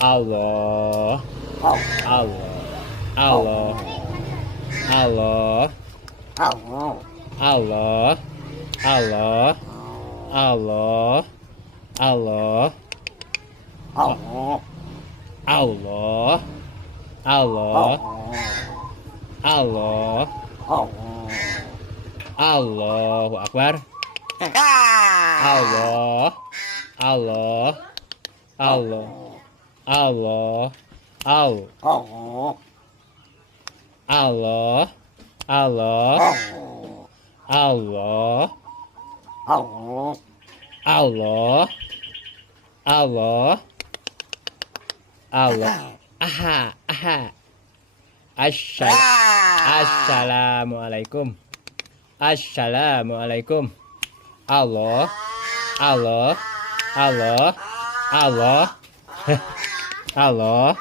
Allah, Allah, Allah, Allah, Allah, Allah, Allah, Allah, Allah, Allah, Allah, Allahu Akbar. Allah, Allah, Allah, Allah, Allah, Allah, Allah, Allah, Allah, Allah, Allah. Aha, aha. Assalamualaikum. Assalamualaikum. Allah, Allah, Allah, Allah, Allah.